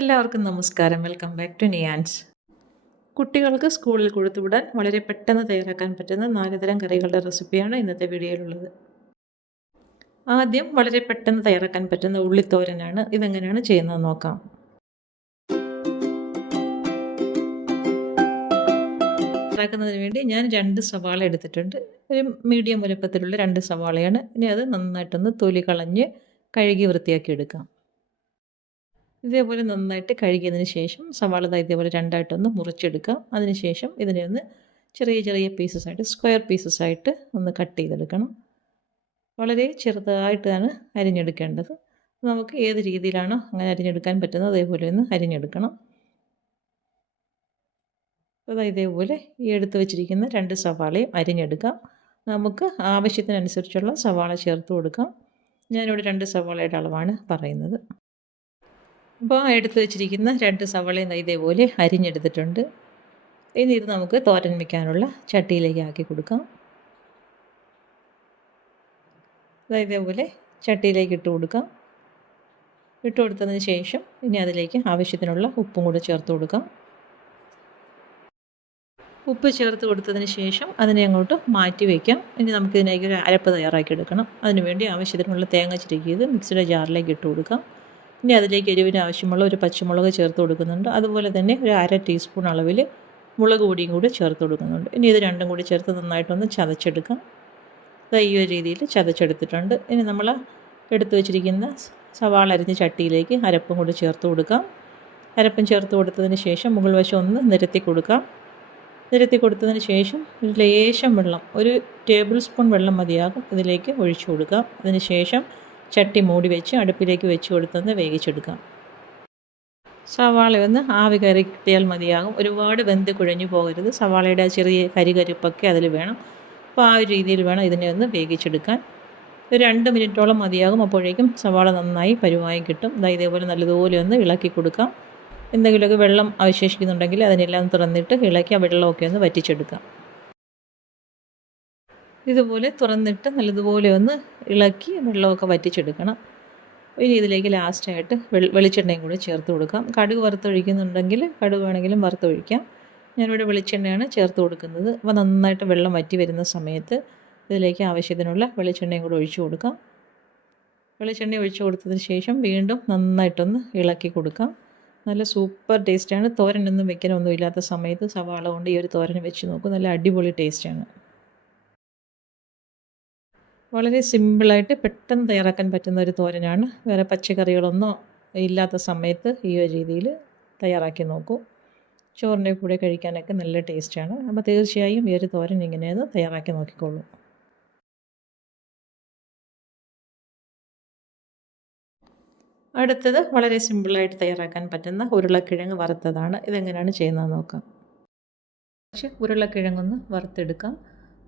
എല്ലാവർക്കും നമസ്കാരം. Welcome back to Niyans. കുട്ടികൾക്ക് സ്കൂളിൽ കൊടുത്തുവിടാൻ വളരെ പെട്ടെന്ന് തയ്യാറാക്കാൻ പറ്റുന്ന 4 തരം കറികളുടെ റെസിപ്പിയാണ് ഇന്നത്തെ വീഡിയോയിലുള്ളത്. ആദ്യം വളരെ പെട്ടെന്ന് തയ്യാറാക്കാൻ പറ്റുന്ന ഉള്ളിത്തോരനാണ്. ഇതെങ്ങനെയാണ് ചെയ്യുന്നത് നോക്കാം. തയ്യാറാക്കുന്നതിന് വേണ്ടി ഞാൻ 2 സവാള എടുത്തിട്ടുണ്ട്. ഒരു മീഡിയം വലുപ്പത്തിലുള്ള 2 സവാളയാണ്. ഇനി അത് നന്നായിട്ടൊന്ന് തൊലി കളഞ്ഞ് കഴുകി വൃത്തിയാക്കി എടുക്കാം. ഇതേപോലെ നന്നായിട്ട് കഴുകിയതിന് ശേഷം സവാള ഇതേപോലെ രണ്ടായിട്ടൊന്ന് മുറിച്ചെടുക്കാം. അതിനുശേഷം ഇതിനെ ഒന്ന് ചെറിയ ചെറിയ പീസസായിട്ട് സ്ക്വയർ പീസസായിട്ട് ഒന്ന് കട്ട് ചെയ്തെടുക്കണം. വളരെ ചെറുതായിട്ടാണ് അരിഞ്ഞെടുക്കേണ്ടത്. നമുക്ക് ഏത് രീതിയിലാണോ അങ്ങനെ അരിഞ്ഞെടുക്കാൻ പറ്റുന്നത് അതേപോലെ ഒന്ന് അരിഞ്ഞെടുക്കണം. ഇതേപോലെ ഈ എടുത്ത് വെച്ചിരിക്കുന്ന 2 സവാളയും അരിഞ്ഞെടുക്കാം. നമുക്ക് ആവശ്യത്തിനനുസരിച്ചുള്ള സവാള ചേർത്ത് കൊടുക്കാം. ഞാനിവിടെ 2 സവാളയുടെ അളവാണ് പറയുന്നത്. അപ്പോൾ എടുത്ത് വെച്ചിരിക്കുന്ന 2 സവാളയും ഇതേപോലെ അരിഞ്ഞെടുത്തിട്ടുണ്ട്. ഇനി ഇത് നമുക്ക് തോരൻ വയ്ക്കാനുള്ള ചട്ടിയിലേക്ക് ആക്കി കൊടുക്കാം. ഇതേപോലെ ചട്ടിയിലേക്ക് ഇട്ട് കൊടുക്കാം. ഇട്ട് കൊടുത്തതിന് ശേഷം ഇനി അതിലേക്ക് ആവശ്യത്തിനുള്ള ഉപ്പും കൂടെ ചേർത്ത് കൊടുക്കാം. ഉപ്പ് ചേർത്ത് കൊടുത്തതിന് ശേഷം അതിനെ അങ്ങോട്ട് മാറ്റി വയ്ക്കാം. ഇനി നമുക്ക് ഇതിലേക്ക് ഒരു അരപ്പ് തയ്യാറാക്കി എടുക്കണം. അതിനുവേണ്ടി ആവശ്യത്തിനുള്ള തേങ്ങ ചിരകിയത് മിക്സിയുടെ ജാറിലേക്ക് ഇട്ട് കൊടുക്കാം. ഇനി അതിലേക്ക് എരിവിന് ആവശ്യമുള്ള ഒരു പച്ചമുളക് ചേർത്ത് കൊടുക്കുന്നുണ്ട്. അതുപോലെ തന്നെ ഒരു 1/2 ടീസ്പൂൺ അളവിൽ മുളക് പൊടിയും കൂടി ചേർത്ത് കൊടുക്കുന്നുണ്ട്. ഇനി ഇത് രണ്ടും കൂടി ചേർത്ത് നന്നായിട്ടൊന്ന് ചതച്ചെടുക്കാം. ഈ ഒരു രീതിയിൽ ചതച്ചെടുത്തിട്ടുണ്ട്. ഇനി നമ്മൾ എടുത്തു വെച്ചിരിക്കുന്ന സവാള അരിഞ്ഞ ചട്ടിയിലേക്ക് അരപ്പും കൂടി ചേർത്ത് കൊടുക്കാം. അരപ്പും ചേർത്ത് കൊടുത്തതിന് ശേഷം മുകൾ വശം ഒന്ന് നിരത്തി കൊടുക്കാം. നിരത്തി കൊടുത്തതിന് ശേഷം ഒരു ലേശം വെള്ളം, ഒരു ടേബിൾ സ്പൂൺ വെള്ളം മതിയാകും, ഇതിലേക്ക് ഒഴിച്ചു കൊടുക്കാം. അതിന് ശേഷം ചട്ടി മൂടി വെച്ച് അടുപ്പിലേക്ക് വെച്ച് കൊടുത്തൊന്ന് വേവിച്ചെടുക്കാം. സവാള ഒന്ന് ആവി കയറി കിട്ടിയാൽ മതിയാകും. ഒരുപാട് വെന്ത് കുഴഞ്ഞു പോകരുത്. സവാളയുടെ ചെറിയ കരികരിപ്പൊക്കെ അതിൽ വേണം. അപ്പോൾ ആ ഒരു രീതിയിൽ വേണം ഇതിനെ ഒന്ന് വേവിച്ചെടുക്കാൻ. ഒരു 2 മിനിറ്റോളം മതിയാകും. അപ്പോഴേക്കും സവാള നന്നായി പരുവായി കിട്ടും. ഇതേപോലെ നല്ലതുപോലെ ഒന്ന് ഇളക്കി കൊടുക്കാം. എന്തെങ്കിലുമൊക്കെ വെള്ളം അവശേഷിക്കുന്നുണ്ടെങ്കിൽ അതിനെല്ലാം തുറന്നിട്ട് ഇളക്കി ആ വെള്ളമൊക്കെ ഒന്ന് വറ്റിച്ചെടുക്കാം. ഇതുപോലെ തുറന്നിട്ട് നല്ലതുപോലെ ഒന്ന് ഇളക്കി വെള്ളമൊക്കെ വറ്റിച്ചെടുക്കണം. ഇനി ഇതിലേക്ക് ലാസ്റ്റായിട്ട് വെളിച്ചെണ്ണയും കൂടി ചേർത്ത് കൊടുക്കാം. കടുക് വറുത്തൊഴിക്കുന്നുണ്ടെങ്കിൽ കടുക് വേണമെങ്കിലും വറുത്തൊഴിക്കാം. ഞാനിവിടെ വെളിച്ചെണ്ണയാണ് ചേർത്ത് കൊടുക്കുന്നത്. അപ്പോൾ നന്നായിട്ട് വെള്ളം വറ്റി വരുന്ന സമയത്ത് ഇതിലേക്ക് ആവശ്യത്തിനുള്ള വെളിച്ചെണ്ണയും കൂടി ഒഴിച്ചു കൊടുക്കാം. വെളിച്ചെണ്ണ ഒഴിച്ചു കൊടുത്തതിന് ശേഷം വീണ്ടും നന്നായിട്ടൊന്ന് ഇളക്കി കൊടുക്കാം. നല്ല സൂപ്പർ ടേസ്റ്റാണ്. തോരനൊന്നും വെക്കാനൊന്നും ഇല്ലാത്ത സമയത്ത് സവാള കൊണ്ട് ഈ ഒരു തോരൻ വെച്ച് നോക്കും. നല്ല അടിപൊളി ടേസ്റ്റാണ്. വളരെ സിമ്പിളായിട്ട് പെട്ടെന്ന് തയ്യാറാക്കാൻ പറ്റുന്ന ഒരു തോരനാണ്. വേറെ പച്ചക്കറികളൊന്നും ഇല്ലാത്ത സമയത്ത് ഈ ഒരു രീതിയിൽ തയ്യാറാക്കി നോക്കൂ. ചോറിൻ്റെ കൂടെ കഴിക്കാനൊക്കെ നല്ല ടേസ്റ്റാണ്. അപ്പോൾ തീർച്ചയായും ഈ ഒരു തോരൻ ഇങ്ങനെയത് തയ്യാറാക്കി നോക്കിക്കോളൂ. അടുത്തത് വളരെ സിമ്പിളായിട്ട് തയ്യാറാക്കാൻ പറ്റുന്ന ഉരുളക്കിഴങ്ങ് വറുത്തതാണ്. ഇതെങ്ങനെയാണ് ചെയ്യുന്നത് നോക്കാം. പക്ഷേ ഉരുളക്കിഴങ്ങൊന്ന് വറുത്തെടുക്കാം.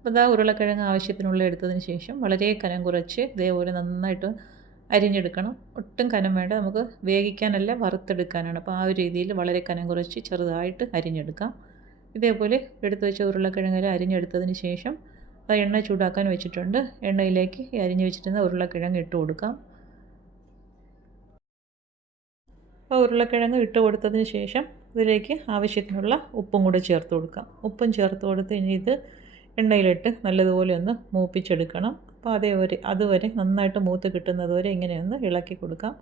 അപ്പോൾ ഉരുളക്കിഴങ്ങ് ആവശ്യത്തിനുള്ള എടുത്തതിന് ശേഷം വളരെ കനം കുറച്ച് ഇതേപോലെ നന്നായിട്ട് അരിഞ്ഞെടുക്കണം. ഒട്ടും കനം വേണ്ട, നമുക്ക് വേവിക്കാനല്ല വറുത്തെടുക്കാനാണ്. അപ്പോൾ ആ ഒരു രീതിയിൽ വളരെ കനം കുറച്ച് ചെറുതായിട്ട് അരിഞ്ഞെടുക്കാം. ഇതേപോലെ എടുത്തു വെച്ച ഉരുളക്കിഴങ്ങ് അരിഞ്ഞെടുത്തതിന് ശേഷം എണ്ണ ചൂടാക്കാൻ വെച്ചിട്ടുണ്ട്. എണ്ണയിലേക്ക് അരിഞ്ഞു വെച്ചിരുന്ന ഉരുളക്കിഴങ്ങ് ഇട്ട് കൊടുക്കാം. അപ്പോൾ ഉരുളക്കിഴങ്ങ് ഇട്ട് കൊടുത്തതിന് ശേഷം ഇതിലേക്ക് ആവശ്യത്തിനുള്ള ഉപ്പും കൂടെ ചേർത്ത് കൊടുക്കാം. ഉപ്പും ചേർത്ത് കൊടുത്ത് ഇനി ഇത് എണ്ണയിലിട്ട് നല്ലതുപോലെ ഒന്ന് മൂപ്പിച്ചെടുക്കണം. അപ്പോൾ അതുവരെ നന്നായിട്ട് മൂത്ത് കിട്ടുന്നത് വരെ ഇങ്ങനെയൊന്ന് ഇളക്കി കൊടുക്കാം.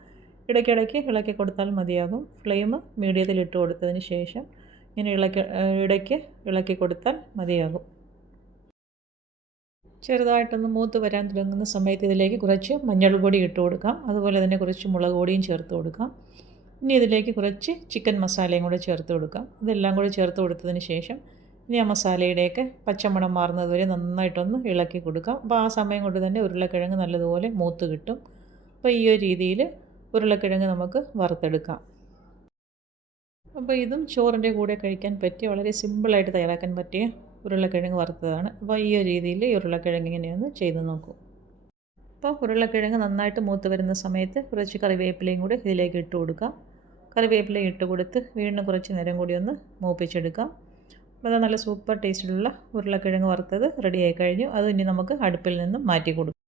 ഇടയ്ക്കിടയ്ക്ക് ഇളക്കി കൊടുത്താൽ മതിയാകും. ഫ്ലെയിം മീഡിയത്തിലിട്ട് കൊടുത്തതിന് ശേഷം ഇങ്ങനെ ഇടയ്ക്ക് ഇളക്കി കൊടുത്താൽ മതിയാകും. ചെറുതായിട്ടൊന്ന് മൂത്ത് വരാൻ തുടങ്ങുന്ന സമയത്ത് ഇതിലേക്ക് കുറച്ച് മഞ്ഞൾപ്പൊടി ഇട്ട് കൊടുക്കാം. അതുപോലെ തന്നെ കുറച്ച് മുളക് പൊടിയും ചേർത്ത് കൊടുക്കാം. ഇനി ഇതിലേക്ക് കുറച്ച് ചിക്കൻ മസാലയും കൂടെ ചേർത്ത് കൊടുക്കാം. ഇതെല്ലാം കൂടി ചേർത്ത് കൊടുത്തതിന് ശേഷം ഇനി ആ മസാലയുടെയൊക്കെ പച്ചമണം മാറുന്നത് വരെ നന്നായിട്ടൊന്ന് ഇളക്കി കൊടുക്കാം. അപ്പോൾ ആ സമയം കൊണ്ട് തന്നെ ഉരുളക്കിഴങ്ങ് നല്ലതുപോലെ മൂത്ത് കിട്ടും. അപ്പോൾ ഈ ഒരു രീതിയിൽ ഉരുളക്കിഴങ്ങ് നമുക്ക് വറുത്തെടുക്കാം. അപ്പോൾ ഇതും ചോറിൻ്റെ കൂടെ കഴിക്കാൻ പറ്റിയ വളരെ സിമ്പിളായിട്ട് തയ്യാറാക്കാൻ പറ്റിയ ഉരുളക്കിഴങ്ങ് വറുത്തതാണ്. അപ്പോൾ ഈ ഒരു രീതിയിൽ ഉരുളക്കിഴങ്ങ് ഇങ്ങനെയൊന്ന് ചെയ്ത് നോക്കൂ. അപ്പോൾ ഉരുളക്കിഴങ്ങ് നന്നായിട്ട് മൂത്ത് വരുന്ന സമയത്ത് കുറച്ച് കറിവേപ്പിലയും കൂടി ഇതിലേക്ക് ഇട്ട് കൊടുക്കാം. കറിവേപ്പില ഇട്ട് കൊടുത്ത് വീണ്ടും കുറച്ച് നേരം കൂടി ഒന്ന് മൂപ്പിച്ചെടുക്കാം. അപ്പോൾ നല്ല സൂപ്പർ ടേസ്റ്റിലുള്ള ഉരുളക്കിഴങ്ങ് വറുത്തത് റെഡിയായി കഴിഞ്ഞു. അത് ഇനി നമുക്ക് അടുപ്പിൽ നിന്നും മാറ്റി കൊടുക്കാം.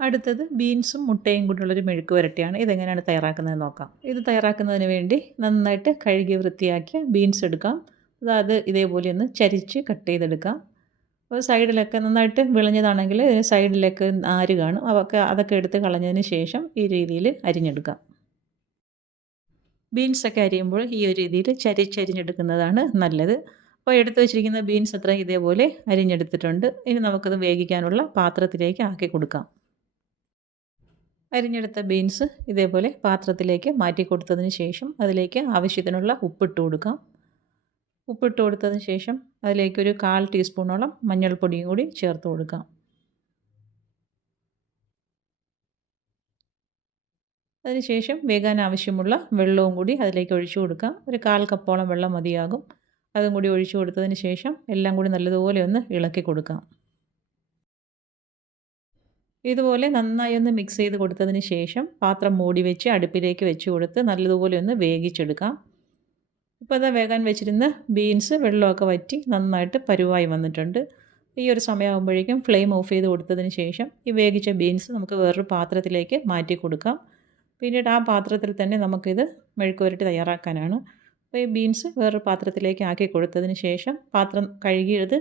അടുത്തത് ബീൻസും മുട്ടയും കൂടിയുള്ളൊരു മെഴുക്ക് പുരട്ടിയാണ്. ഇതെങ്ങനെയാണ് തയ്യാറാക്കുന്നതെന്ന് നോക്കാം. ഇത് തയ്യാറാക്കുന്നതിന് വേണ്ടി നന്നായിട്ട് കഴുകി വൃത്തിയാക്കിയ ബീൻസ് എടുക്കാം. അതായത് ഇതേപോലെ ഒന്ന് ചരിച്ച് കട്ട് ചെയ്തെടുക്കാം. അപ്പോൾ സൈഡിലൊക്കെ നന്നായിട്ട് വിളഞ്ഞതാണെങ്കിൽ ഇതിന് സൈഡിലൊക്കെ നാര് കാണും. അതൊക്കെ എടുത്ത് കളഞ്ഞതിന് ശേഷം ഈ രീതിയിൽ അരിഞ്ഞെടുക്കാം. ബീൻസൊക്കെ അരിയുമ്പോൾ ഈ ഒരു രീതിയിൽ ചരിച്ചരിഞ്ഞെടുക്കുന്നതാണ് നല്ലത്. അപ്പോൾ എടുത്ത് വെച്ചിരിക്കുന്ന ബീൻസ് അത്രയും ഇതേപോലെ അരിഞ്ഞെടുത്തിട്ടുണ്ട്. ഇനി നമുക്കത് വേവിക്കാനുള്ള പാത്രത്തിലേക്ക് ആക്കി കൊടുക്കാം. അരിഞ്ഞെടുത്ത ബീൻസ് ഇതേപോലെ പാത്രത്തിലേക്ക് മാറ്റി കൊടുത്തതിന് ശേഷം അതിലേക്ക് ആവശ്യത്തിനുള്ള ഉപ്പിട്ട് കൊടുക്കാം. ഉപ്പിട്ട് കൊടുത്തതിന് ശേഷം അതിലേക്കൊരു 1/4 ടീസ്പൂണോളം മഞ്ഞൾപ്പൊടിയും കൂടി ചേർത്ത് കൊടുക്കാം. അതിനുശേഷം വേകാൻ ആവശ്യമുള്ള വെള്ളവും കൂടി അതിലേക്ക് ഒഴിച്ചു കൊടുക്കാം. ഒരു 1/4 കപ്പോളം വെള്ളം മതിയാകും. അതും കൂടി ഒഴിച്ചു കൊടുത്തതിന് ശേഷം എല്ലാം കൂടി നല്ലതുപോലെ ഒന്ന് ഇളക്കി കൊടുക്കാം. ഇതുപോലെ നന്നായി ഒന്ന് മിക്സ് ചെയ്ത് കൊടുത്തതിന് ശേഷം പാത്രം മൂടി വെച്ച് അടുപ്പിലേക്ക് വെച്ച് കൊടുത്ത് നല്ലതുപോലെ ഒന്ന് വേവിച്ചെടുക്കാം. ഇപ്പോൾ അത് വേകാൻ വെച്ചിരുന്ന ബീൻസ് വെള്ളമൊക്കെ വറ്റി നന്നായിട്ട് പരുവായി വന്നിട്ടുണ്ട്. ഈ ഒരു സമയമാകുമ്പോഴേക്കും ഫ്ലെയിം ഓഫ് ചെയ്ത് കൊടുത്തതിന് ശേഷം ഈ വേവിച്ച ബീൻസ് നമുക്ക് വേറൊരു പാത്രത്തിലേക്ക് മാറ്റി കൊടുക്കാം. പിന്നീട് ആ പാത്രത്തിൽ തന്നെ നമുക്കിത് മെഴുക്ക് പുരട്ടി തയ്യാറാക്കാനാണ്. അപ്പോൾ ഈ ബീൻസ് വേറൊരു പാത്രത്തിലേക്ക് ആക്കി കൊടുത്തതിന് ശേഷം പാത്രം കഴുകിയത്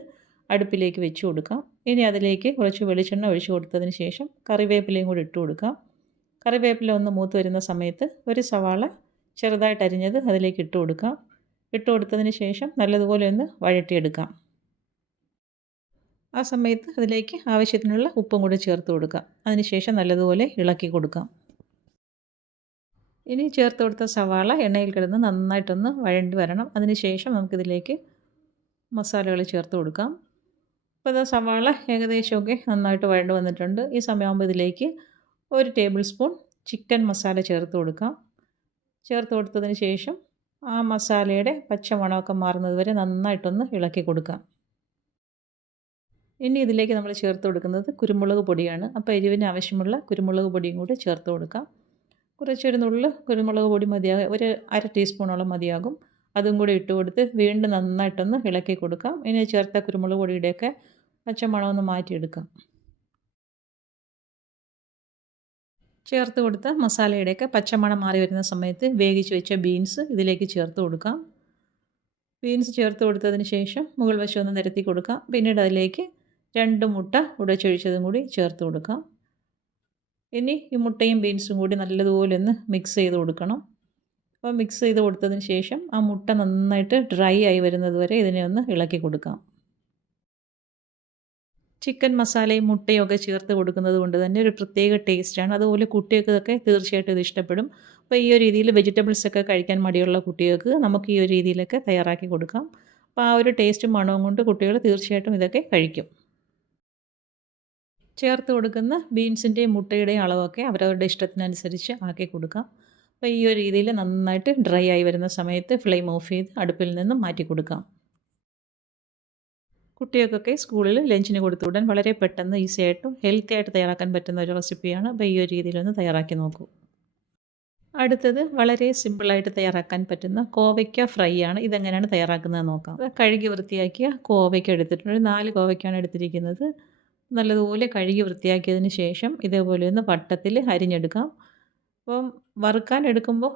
അടുപ്പിലേക്ക് വെച്ച് കൊടുക്കാം. ഇനി അതിലേക്ക് കുറച്ച് വെളിച്ചെണ്ണ ഒഴിച്ച് കൊടുത്തതിന് ശേഷം കറിവേപ്പിലയും കൂടി ഇട്ട് കൊടുക്കാം. കറിവേപ്പില ഒന്ന് മൂത്ത് വരുന്ന സമയത്ത് ഒരു സവാള ചെറുതായിട്ട് അരിഞ്ഞത് അതിലേക്ക് ഇട്ട് കൊടുക്കാം. ഇട്ട് കൊടുത്തതിന് ശേഷം നല്ലതുപോലെ ഒന്ന് വഴറ്റിയെടുക്കാം. ആ സമയത്ത് അതിലേക്ക് ആവശ്യത്തിനുള്ള ഉപ്പും കൂടി ചേർത്ത് കൊടുക്കാം. അതിനുശേഷം നല്ലതുപോലെ ഇളക്കി കൊടുക്കാം. ഇനി ചേർത്ത് കൊടുത്ത സവാള എണ്ണയിൽ കിടന്ന് നന്നായിട്ടൊന്ന് വഴണ്ടി വരണം. അതിനുശേഷം നമുക്കിതിലേക്ക് മസാലകൾ ചേർത്ത് കൊടുക്കാം. അപ്പോൾ ഇത് സവാള ഏകദേശമൊക്കെ നന്നായിട്ട് വഴണ്ട് വന്നിട്ടുണ്ട്. ഈ സമയമാകുമ്പോൾ ഇതിലേക്ക് 1 ടേബിൾ സ്പൂൺ ചിക്കൻ മസാല ചേർത്ത് കൊടുക്കാം. ചേർത്ത് കൊടുത്തതിന് ശേഷം ആ മസാലയുടെ പച്ചമണമൊക്കെ മാറുന്നത് വരെ നന്നായിട്ടൊന്ന് ഇളക്കി കൊടുക്കാം. ഇനി ഇതിലേക്ക് നമ്മൾ ചേർത്ത് കൊടുക്കുന്നത് കുരുമുളക് പൊടിയാണ്. അപ്പോൾ എരിവിന് ആവശ്യമുള്ള കുരുമുളക് പൊടിയും കൂടി ചേർത്ത് കൊടുക്കാം. കുറച്ചൊരു നുള്ള് കുരുമുളക് പൊടി മതിയാകും. ഒരു 1/2 ടീസ്പൂണോളം മതിയാകും. അതും കൂടി ഇട്ട് കൊടുത്ത് വീണ്ടും നന്നായിട്ടൊന്ന് ഇളക്കി കൊടുക്കാം. ഇനി ചേർത്ത കുരുമുളക് പൊടിയുടെയൊക്കെ പച്ചമണമൊന്ന് മാറ്റിയെടുക്കാം. ചേർത്ത് കൊടുത്ത മസാലയുടെയൊക്കെ പച്ചമണം മാറി വരുന്ന സമയത്ത് വേവിച്ച് വെച്ച ബീൻസ് ഇതിലേക്ക് ചേർത്ത് കൊടുക്കാം. ബീൻസ് ചേർത്ത് കൊടുത്തതിന് ശേഷം മുകൾ വശം ഒന്ന് നിരത്തി കൊടുക്കാം. പിന്നീട് അതിലേക്ക് 2 മുട്ട ഉടച്ചൊഴിച്ചതും കൂടി ചേർത്ത് കൊടുക്കാം. ഇനി ഈ മുട്ടയും ബീൻസും കൂടി നല്ലതുപോലെ ഒന്ന് മിക്സ് ചെയ്ത് കൊടുക്കണം. അപ്പോൾ മിക്സ് ചെയ്ത് കൊടുത്തതിന് ശേഷം ആ മുട്ട നന്നായിട്ട് ഡ്രൈ ആയി വരുന്നത് വരെ ഇതിനെ ഒന്ന് ഇളക്കി കൊടുക്കാം. ചിക്കൻ മസാലയും മുട്ടയും ഒക്കെ ചേർത്ത് കൊടുക്കുന്നത് കൊണ്ട് തന്നെ ഒരു പ്രത്യേക ടേസ്റ്റാണ്. അതുപോലെ കുട്ടികൾക്കൊക്കെ തീർച്ചയായിട്ടും ഇത് ഇഷ്ടപ്പെടും. അപ്പോൾ ഈ ഒരു രീതിയിൽ വെജിറ്റബിൾസൊക്കെ കഴിക്കാൻ മടിയുള്ള കുട്ടികൾക്ക് നമുക്ക് ഈ ഒരു രീതിയിലൊക്കെ തയ്യാറാക്കി കൊടുക്കാം. അപ്പോൾ ആ ഒരു ടേസ്റ്റും മണവും കൊണ്ട് കുട്ടികൾ തീർച്ചയായിട്ടും ഇതൊക്കെ കഴിക്കും. ചേർത്ത് കൊടുക്കുന്ന ബീൻസിൻ്റെയും മുട്ടയുടെയും അളവൊക്കെ അവരവരുടെ ഇഷ്ടത്തിനനുസരിച്ച് ആക്കി കൊടുക്കാം. അപ്പോൾ ഈ ഒരു രീതിയിൽ നന്നായിട്ട് ഡ്രൈ ആയി വരുന്ന സമയത്ത് ഫ്ലെയിം ഓഫ് ചെയ്ത് അടുപ്പിൽ നിന്നും മാറ്റി കൊടുക്കാം. കുട്ടികൾക്കൊക്കെ സ്കൂളിൽ ലഞ്ചിന് കൊടുത്തുവിടാൻ വളരെ പെട്ടെന്ന് ഈസിയായിട്ടും ഹെൽത്തി ആയിട്ട് തയ്യാറാക്കാൻ പറ്റുന്ന ഒരു റെസിപ്പിയാണ്. അപ്പോൾ ഈ ഒരു രീതിയിലൊന്ന് തയ്യാറാക്കി നോക്കൂ. അടുത്തത് വളരെ സിമ്പിളായിട്ട് തയ്യാറാക്കാൻ പറ്റുന്ന കോവയ്ക്ക ഫ്രൈ ആണ്. ഇതെങ്ങനെയാണ് തയ്യാറാക്കുന്നത് നോക്കാം. കഴുകി വൃത്തിയാക്കിയ കോവയ്ക്ക എടുത്തിട്ടുണ്ട്. 4 കോവയ്ക്കാണ് എടുത്തിരിക്കുന്നത്. നല്ലതുപോലെ കഴുകി വൃത്തിയാക്കിയതിന് ശേഷം ഇതേപോലെ ഒന്ന് വട്ടത്തിൽ അരിഞ്ഞെടുക്കാം. അപ്പം വറുക്കാൻ എടുക്കുമ്പോൾ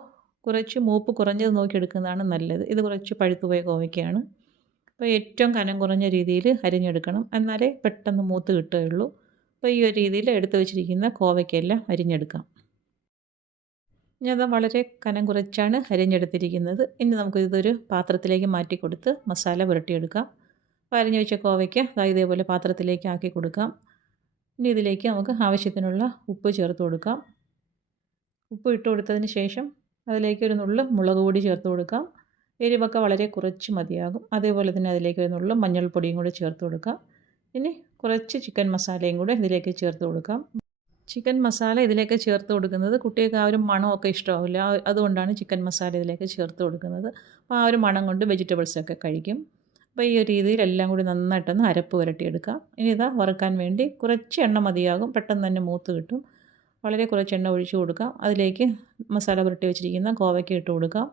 കുറച്ച് മൂപ്പ് കുറഞ്ഞത് നോക്കി എടുക്കുന്നതാണ് നല്ലത്. ഇത് കുറച്ച് പഴുത്തുപോയ കോവയ്ക്കയാണ്. അപ്പോൾ ഏറ്റവും കനം കുറഞ്ഞ രീതിയിൽ അരിഞ്ഞെടുക്കണം. എന്നാലേ പെട്ടെന്ന് മൂത്ത് കിട്ടുകയുള്ളൂ. അപ്പോൾ ഈ ഒരു രീതിയിൽ എടുത്തു വെച്ചിരിക്കുന്ന കോവയ്ക്കെല്ലാം അരിഞ്ഞെടുക്കാം. ഞാനത് വളരെ കനം കുറച്ചാണ് അരിഞ്ഞെടുത്തിരിക്കുന്നത്. ഇനി നമുക്കിതൊരു പാത്രത്തിലേക്ക് മാറ്റി കൊടുത്ത് മസാല പുരട്ടിയെടുക്കാം. അപ്പോൾ അരിഞ്ഞു വെച്ച കോവയ്ക്ക ഇതേപോലെ പാത്രത്തിലേക്ക് ആക്കി കൊടുക്കാം. ഇനി ഇതിലേക്ക് നമുക്ക് ആവശ്യത്തിനുള്ള ഉപ്പ് ചേർത്ത് കൊടുക്കാം. ഉപ്പ് ഇട്ട് കൊടുത്തതിന് ശേഷം അതിലേക്ക് ഒരു നുള്ള് മുളക് പൊടി ചേർത്ത് കൊടുക്കാം. എരിവൊക്കെ വളരെ കുറച്ച് മതിയാകും. അതേപോലെ തന്നെ അതിലേക്ക് ഒരു നുള്ള് മഞ്ഞൾപ്പൊടിയും കൂടി ചേർത്ത് കൊടുക്കാം. ഇനി കുറച്ച് ചിക്കൻ മസാലയും കൂടെ ഇതിലേക്ക് ചേർത്ത് കൊടുക്കാം. ചിക്കൻ മസാല ഇതിലേക്ക് ചേർത്ത് കൊടുക്കുന്നത് കുട്ടികൾക്ക് ആ ഒരു മണമൊക്കെ ഇഷ്ടമാവില്ല. അതുകൊണ്ടാണ് ചിക്കൻ മസാല ഇതിലേക്ക് ചേർത്ത് കൊടുക്കുന്നത്. അപ്പോൾ ആ ഒരു മണം കൊണ്ട് വെജിറ്റബിൾസൊക്കെ കഴിക്കും. അപ്പോൾ ഈ ഒരു രീതിയിൽ എല്ലാം കൂടി നന്നായിട്ടൊന്ന് അരപ്പ് പുരട്ടിയെടുക്കാം. ഇനി ഇതാ വറുക്കാൻ വേണ്ടി കുറച്ച് എണ്ണ മതിയാകും. പെട്ടെന്ന് തന്നെ മൂത്ത് കിട്ടും. വളരെ കുറച്ച് എണ്ണ ഒഴിച്ച് കൊടുക്കാം. അതിലേക്ക് മസാല പുരട്ടി വെച്ചിരിക്കുന്ന കോവയ്ക്ക ഇട്ട് കൊടുക്കാം.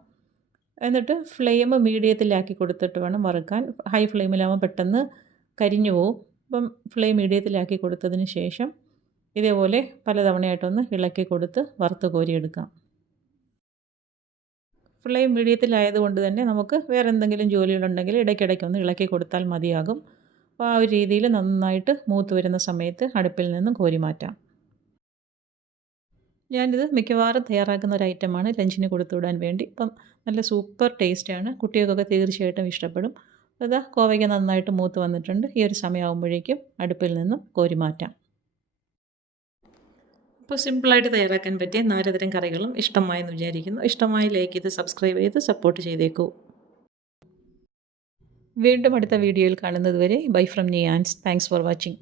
എന്നിട്ട് ഫ്ലെയിം മീഡിയത്തിലാക്കി കൊടുത്തിട്ട് വേണം വറുക്കാൻ. ഹൈ ഫ്ലെയിമിലാകുമ്പോൾ പെട്ടെന്ന് കരിഞ്ഞു പോവും. അപ്പം ഫ്ലെയിം മീഡിയത്തിലാക്കി കൊടുത്തതിന് ശേഷം ഇതേപോലെ പലതവണയായിട്ടൊന്ന് ഇളക്കി കൊടുത്ത് വറുത്ത് കോരിയെടുക്കാം. ഫ്ലെയിം മീഡിയത്തിലായതുകൊണ്ട് തന്നെ നമുക്ക് വേറെ എന്തെങ്കിലും ജോലികളുണ്ടെങ്കിൽ ഇടയ്ക്കിടയ്ക്കൊന്ന് ഇളക്കി കൊടുത്താൽ മതിയാകും. അപ്പോൾ ആ ഒരു രീതിയിൽ നന്നായിട്ട് മൂത്ത് വരുന്ന സമയത്ത് അടുപ്പിൽ നിന്നും കോരി മാറ്റാം. ഞാനിത് മിക്കവാറും തയ്യാറാക്കുന്ന ഒരു ഐറ്റമാണ് ലഞ്ചിന് കൊടുത്തു വിടാൻ വേണ്ടി. അപ്പം നല്ല സൂപ്പർ ടേസ്റ്റാണ്, കുട്ടികൾക്കൊക്കെ തീർച്ചയായിട്ടും ഇഷ്ടപ്പെടും. അതാ കോവയ്ക്ക നന്നായിട്ട് മൂത്ത് വന്നിട്ടുണ്ട്. ഈ ഒരു സമയമാകുമ്പോഴേക്കും അടുപ്പിൽ നിന്നും കോരി മാറ്റാം. അപ്പോൾ സിമ്പിളായിട്ട് തയ്യാറാക്കാൻ പറ്റിയ 4 തരം കറികളും ഇഷ്ടമായെന്ന് വിചാരിക്കുന്നു. ഇഷ്ടമായി ലൈക്ക് ചെയ്ത് സബ്സ്ക്രൈബ് ചെയ്ത് സപ്പോർട്ട് ചെയ്തേക്കൂ. വീണ്ടും അടുത്ത വീഡിയോയിൽ കാണുന്നത് വരെ bye from Niyans. Thanks for watching.